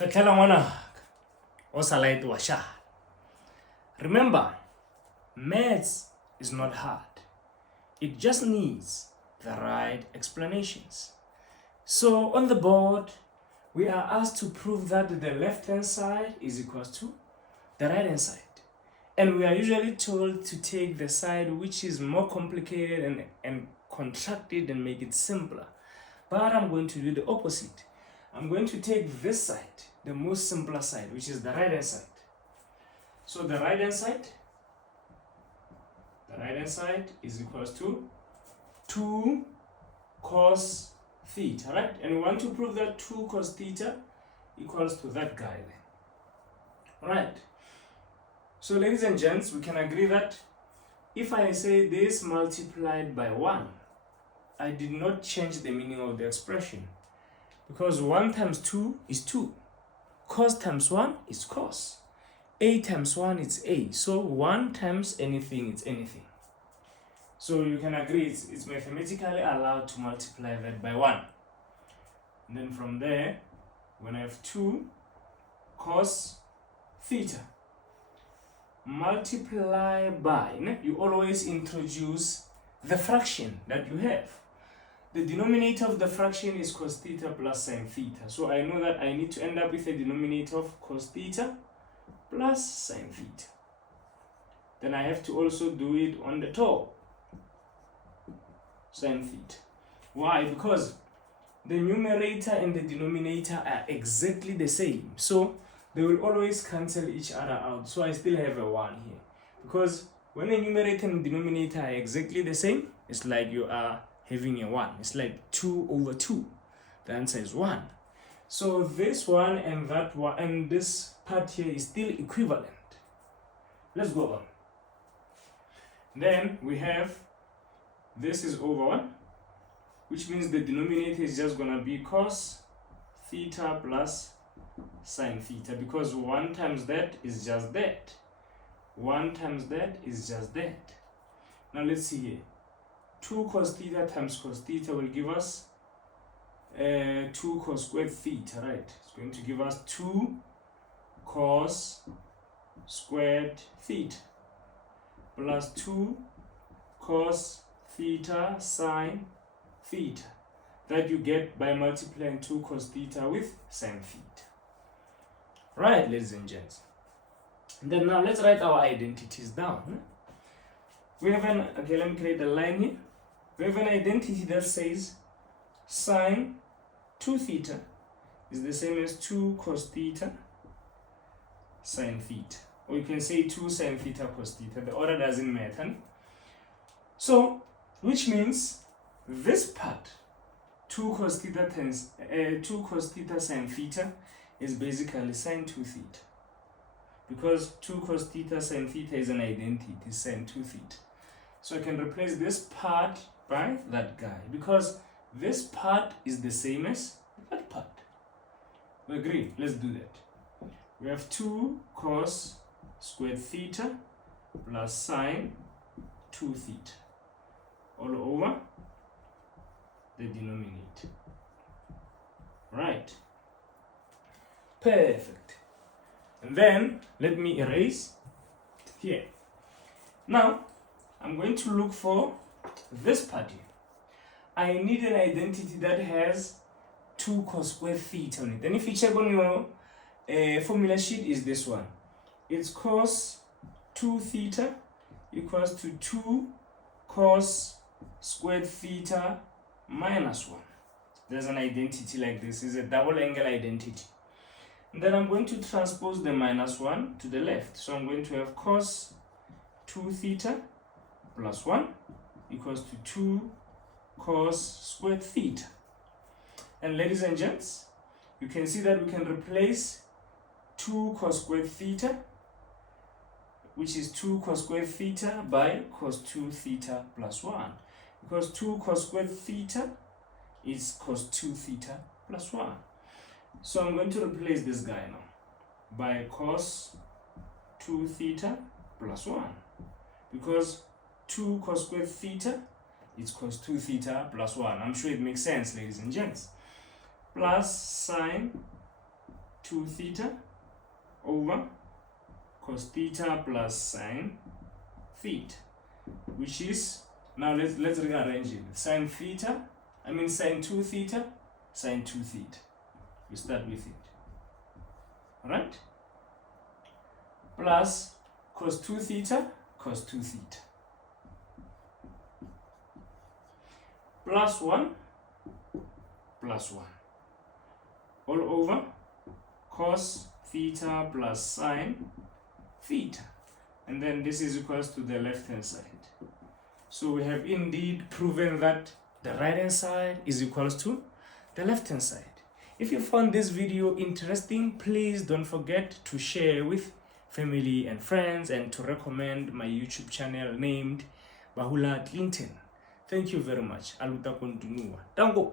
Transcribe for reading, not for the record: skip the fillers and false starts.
Fetela ngwana o sa laetwa sha. Remember, maths is not hard. It just needs the right explanations. So on the board, we are asked to prove that the left-hand side is equal to the right-hand side. And we are usually told to take the side which is more complicated and contract it and make it simpler. But I'm going to do the opposite. I'm going to take this side, the most simpler side, which is the right-hand side. So the right-hand side is equals to 2 cos theta, right? And we want to prove that 2 cos theta equals to that guy there. Right. So ladies and gents, we can agree that if I say this multiplied by 1, I did not change the meaning of the expression, because 1 times 2 is 2. Cos times 1 is cos. A times 1 is A. So 1 times anything is anything. So you can agree it's mathematically allowed to multiply that by 1. And then from there, when I have 2 cos theta, multiply by, you always introduce the fraction that you have. The denominator of the fraction is cos theta plus sine theta. So I know that I need to end up with a denominator of cos theta plus sine theta. Then I have to also do it on the top, sine theta. Why? Because the numerator and the denominator are exactly the same. So they will always cancel each other out. So I still have a 1 here. Because when the numerator and denominator are exactly the same, it's like you are having a 1. It's like 2 over 2. The answer is 1. So this one and that one and this part here is still equivalent. Let's go on. Then we have this is over 1, which means the denominator is just going to be cos theta plus sine theta, because 1 times that is just that. 1 times that is just that. Now let's see here. 2 cos theta times cos theta will give us 2 cos squared theta, right? It's going to give us 2 cos squared theta plus 2 cos theta sine theta, that you get by multiplying 2 cos theta with sine theta. Right, ladies and gents. And then now let's write our identities down. We have an, okay, let me create a line here. We have an identity that says sine 2 theta is the same as 2 cos theta sine theta. Or you can say 2 sine theta cos theta. The order doesn't matter. So, which means this part, 2 cos theta times 2 cos theta sine theta, is basically sine 2 theta. Because 2 cos theta sine theta is an identity, sine 2 theta. So I can replace this part by that guy, because this part is the same as that part. We agree? Let's do that. We have 2 cos squared theta plus sine 2 theta all over the denominator. Right. Perfect. And then let me erase here. Now I'm going to look for this part here. I need an identity that has 2 cos squared theta on it. And if you check on your formula sheet, is this one. It's cos 2 theta equals to 2 cos squared theta minus 1. There's an identity like this. It's a double angle identity. And then I'm going to transpose the minus 1 to the left. So I'm going to have cos 2 theta plus 1 equals to 2 cos squared theta. And ladies and gents, you can see that we can replace 2 cos squared theta, which is 2 cos squared theta, by cos 2 theta plus 1. Because 2 cos squared theta is cos 2 theta plus 1. So I'm going to replace this guy now by cos 2 theta plus 1. Because 2 cos squared theta is cos 2 theta plus 1. I'm sure it makes sense, ladies and gents. Plus sine 2 theta over cos theta plus sine theta, which is, now let's rearrange it. Sine 2 theta, sine 2 theta. We start with it. Alright? Plus cos 2 theta, cos 2 theta. Plus 1, plus 1. All over cos theta plus sine theta. And then this is equals to the left hand side. So we have indeed proven that the right hand side is equals to the left hand side. If you found this video interesting, please don't forget to share with family and friends and to recommend my YouTube channel named Bahula Clinton. Thank you very much. Aluta kontinua. Tango.